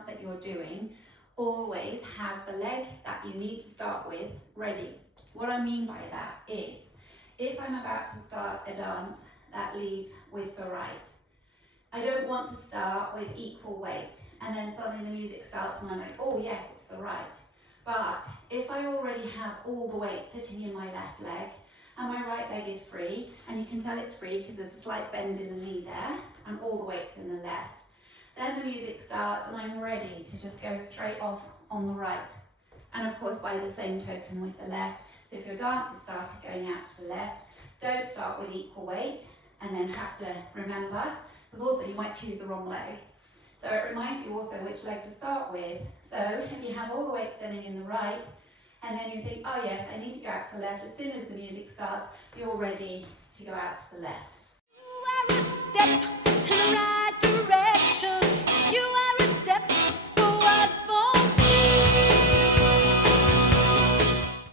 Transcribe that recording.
dance that you're doing, always have the leg that you need to start with ready. What I mean by that is, if I'm about to start a dance that leads with the right, I don't want to start with equal weight and then suddenly the music starts and I'm like, oh yes, it's the right. But if I already have all the weight sitting in my left leg and my right leg is free, and you can tell it's free because there's a slight bend in the knee there and all the weight's in the left, then the music starts and I'm ready to just go straight off on the right. And of course by the same token with the left. So if your dance has started going out to the left, don't start with equal weight and then have to remember, because also you might choose the wrong leg. So it reminds you also which leg to start with. So if you have all the weight sitting in the right, and then you think, oh yes, I need to go out to the left, as soon as the music starts, you're ready to go out to the left.